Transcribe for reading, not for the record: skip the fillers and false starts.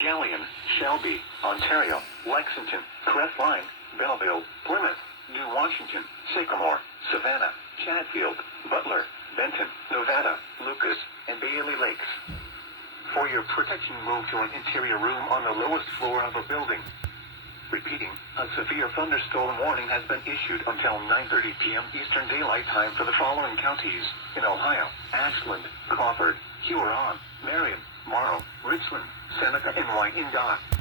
Galion, Shelby, Ontario, Lexington, Crestline, Belleville, Plymouth, New Washington, Sycamore, Savannah, Chatfield, Butler, Benton, Nevada, Lucas, and Bailey Lakes. For your protection, move to an interior room on the lowest floor of a building. Repeating, a severe thunderstorm warning has been issued until 9:30 p.m. Eastern Daylight Time for the following counties in Ohio: Ashland, Crawford, Huron, Marion, Morrow, Richland, Seneca, and Wyandotte.